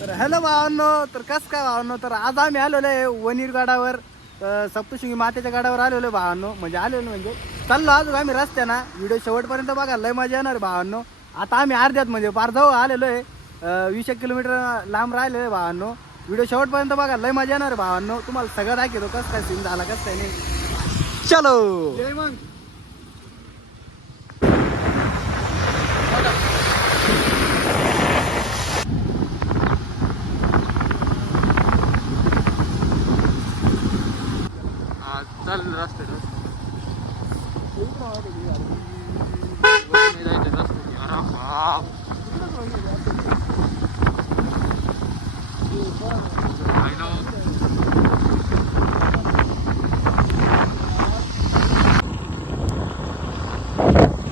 तर हॅलो भावांनो तर कसं काय भावांनो तर आज आम्ही आलेलो आहे वनीर गडावर सप्तशृंगी मातेच्या गडावर आलेलो आहे भावांनो. म्हणजे आलेलो म्हणजे चाललो आज आम्ही रस्त्याना. व्हिडिओ शेवटपर्यंत बघा लय मजा येणार आहे भावांनो. आता आम्ही अर्ध्यात म्हणजे पार जवळ आलेलो आहे. वीस एक किलोमीटर लांब राहिलो आहे भावांनो. व्हिडिओ शेवटपर्यंत बघा लय मजा येणार आहे भावांनो. तुम्हाला सगळं दाखवतो कसं काय सीन झाला कसं काय नाही. चलो. मग चाल रस्ते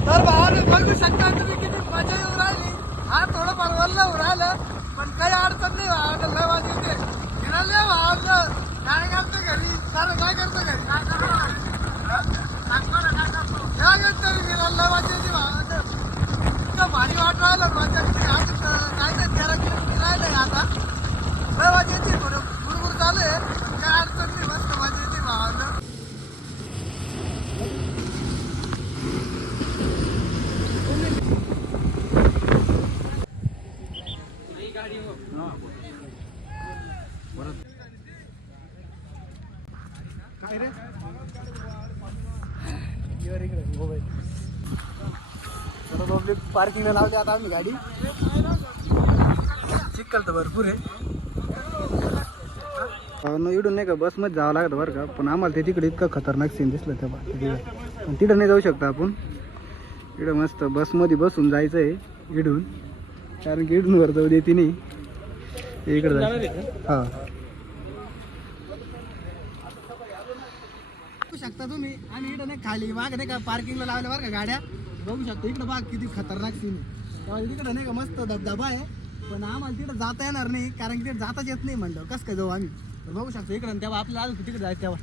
तर भावाने बघू शकता तुम्ही किती मजा येऊन राहिली हा थोडं परवडलं होऊन राहिलं पण काही अडचण नाही भावानं लय वाजली ते फिरायला भावानं काय करतो घरी सारं काय करतो घरी काय करतो काय करतो फिरायला लय वाजली होती भावानं इतकं भारी वाट राहिलं मजा किती आता काय नाही तेरा किलोमीटर राहिलंय आता लय वाजली होती थोडं गुरगुर चालू आहे पण काय अडचण नाही मस्त मजा येते भावानं काय रे मोबाईल पार्किंगला लावली आता आम्ही गाडी चिखल तर भरपूर आहे न इकडून नाही का बसमध्ये जावं लागतं बरं का पण आम्हाला ते तिकडे इतकं खतरनाक सीन दिसलं तेव्हा. तिकडे पण तिकडं नाही जाऊ शकता आपण. इकडं मस्त बसमध्ये बसून जायचं आहे इडून. कारण की इडून वर जाऊ देते नाही इकडे जायचं. हां. शकता तुम्ही. आम्ही इकडं नाही खाली माग नाही का पार्किंगला लावल्या बरं का गाड्या. बघू शकता इकडं बाग किती खतरनाक सीन आहे. तिकडं नाही का मस्त धबधबा आहे. पण आम्हाला तिकडं जाता येणार नाही कारण की तिकडे जाताच येत नाही म्हणलं. कसं काय जाऊ आम्ही? बघू शकतो इकडं तेव्हा आपल्याला आलो तिकडे जायचं तेव्हा.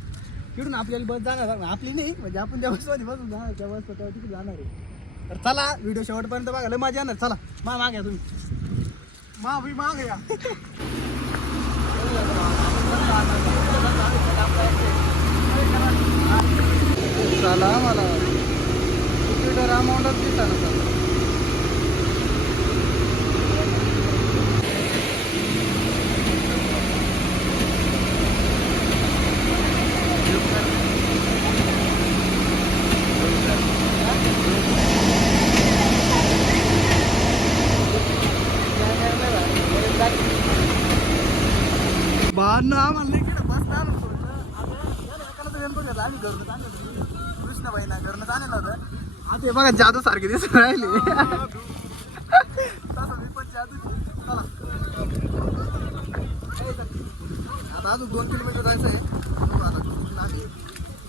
तिकडून आपल्याला बस जाणार आपली नाही म्हणजे आपण त्या बसमध्ये बसून जाणार त्या बस तेव्हा तिकडे जाणार आहे. तर चला व्हिडिओ शेवटपर्यंत बघायला मजा येणार. चला मा माग या तुम्ही. मा भी माग या. चला मला तिकीटर अमाऊंटच दिसा ना चला बाहेरनं आम्हाला नाही केलं बस नाही आणून सोडलं आता यार एकाला तर नेमकं घेतलं आम्ही घरूनच आणलं होतं कृष्णबाई ना घरूनच आणलं होतं आता बघा जादू सारखे दिसून राहिले. तसं मी पण जादू चला. आता अजून दोन किलोमीटर जायचं आहे. बघू आता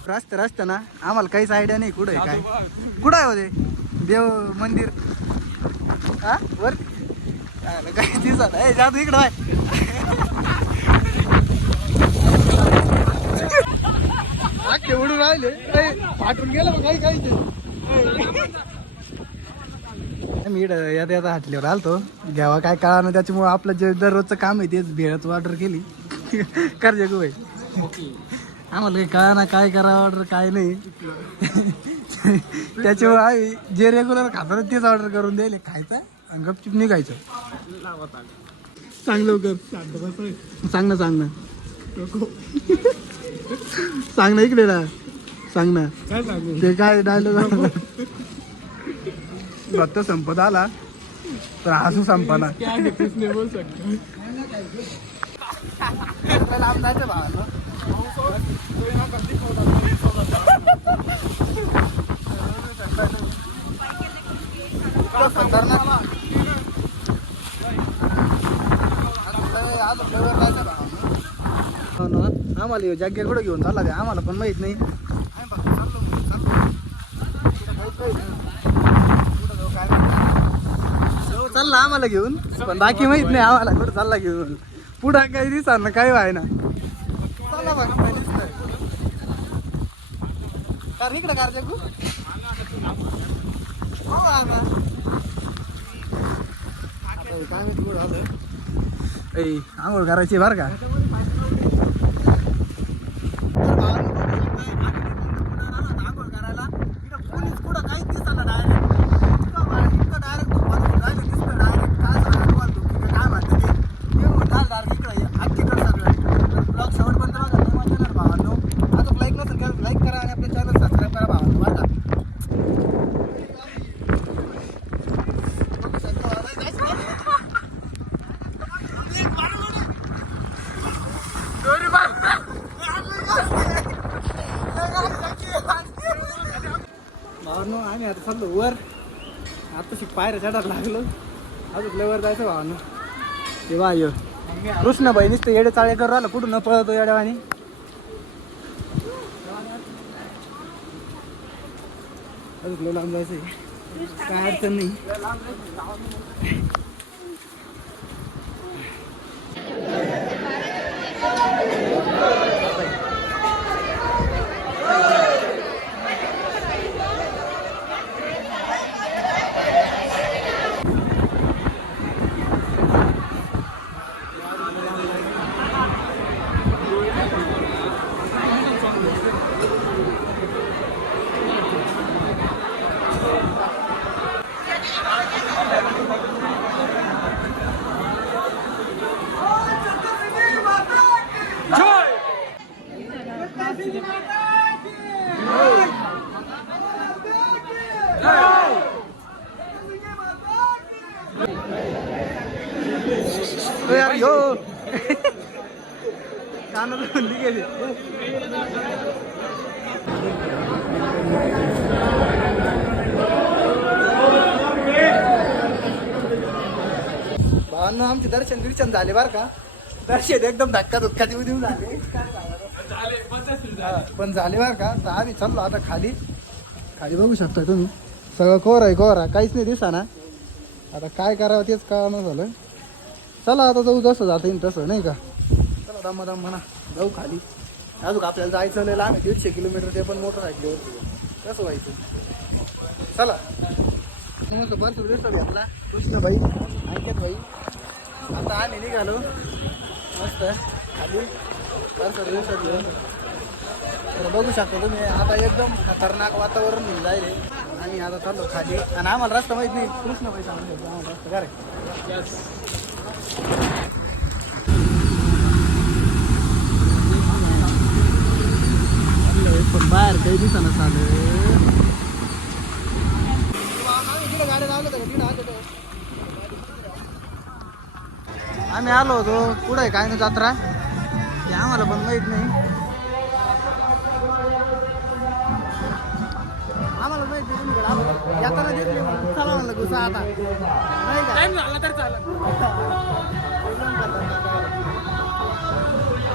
रस्ते रस्ते ना. आम्हाला काहीच आयडिया नाही कुठं आहे काय. कुठं आहे होते देव मंदिर. हा वर काही दिसत? आहे जादू इकडं आहे अख्खे उडून राहिले? फाटून गेलं मग काही काही मी येता येता हाटल्यावर आलतो. घ्यावा काय कळा ना त्याच्यामुळे आपलं जे दररोजचं काम आहे तेच भेळच ऑर्डर केली. कर जगू भाई. आम्हाला काही कळा ना काय करा ऑर्डर काय नाही. त्याच्यामुळे आम्ही जे रेग्युलर खातो तेच ऑर्डर करून द्यायले. खायचं आणि गपचूप निघायचं. सांग लवकर सांग ना सांग ना. सांग ना इकडे ना सांग ना. काय सांगू? ते काय डायलॉग भक्त संपत आला तर हसू क्या है बोल सकता भावाला खतरनाक आम्हाला जॅकेट कुठं घेऊन चालला ते? आम्हाला पण माहीत नाही. हो, चालला आम्हाला घेऊन. पण बाकी माहीत नाही आम्हाला कुठं चालला घेऊन. पुढं काही दिसा ना काही व्हाय ना चला बघ कार इकडे कार जगू हो, आम्हा. आता काय माहिती कुठं आलोय. ऐ आंघोळ करायची बरं का आंघोळ करायला इथं कोणीच कुठं काहीच दिसत डायरेक्ट इतकं डायरेक्ट डायरेक्ट दिसतं डायरेक्ट काय सांगायचं तुम्हाला धुकं काय म्हणतं ते ते म्हणतात डायरेक्ट इकडं ये, अख्खीकडं सगळं ब्लॉग शेवटपर्यंत बघा लय मजा येणार भावांनो आता लाईक नसेल केलं लाईक करा आणि आपल्या चॅनल सबस्क्राईब करा भावांनो बरं का बघू शकता, लय जास्त भावांनो आम्ही आता चाललो वर आता शिक पायऱ्या चढायला लागलो. अजून लय वर जायचं भावानं. ते वा यो कृष्ण भाई नुसतं येडे चाळे करू राहिलं कुठून न पळतो येड्यावानी अजून लय लांब जायचं काय अडचण नाही. यार यो. कानाला म्हणली गेली भावांनो आमचे दर्शन बिर्शन झाले बरं का? दर्शन एकदम धक्का धुक्का देऊ देऊ झाले पण झाले बरं का? तर आम्ही चाललो आता खाली. खाली बघू शकता तुम्ही. सगळं कोर आहे कोर आहे. काहीच नाही दिसा ना आता काय करावं तेच कळणं झालं. चला आता जाऊ जसं जाता येईल तसं नाही का? चला दम दम म्हणा जाऊ खाली. अजून आपल्याला जायचं लय लांब आहे दीडशे किलोमीटर ते पण मोटरसायकलीवर कसं व्हायचं? चला. मस्त भरपूर दिवसात घेतला कृष्णभाई अंकित भाई आता आम्ही निघालो. मस्त. खाली. भरपूर दिवसात घेऊन. तर बघू शकता तुम्ही आता एकदम खतरनाक वातावरण होऊन जाईल हे. आम्ही आता चाललो खाली. आणि आम्हाला रस्ता माहीत नाही. कृष्णभाई सांगून ठेवतो आम्हाला रस्ता काय बाहेर काही दिसना चालू आम्ही आलो होतो. कुठं आहे? काय नाही जत्रा? हे आम्हाला पण माहीत नाही. नाही तुम्ही आलो. येताना दिसली चला म्हणलं घुसा आता नाही का झाला तर खतरनाक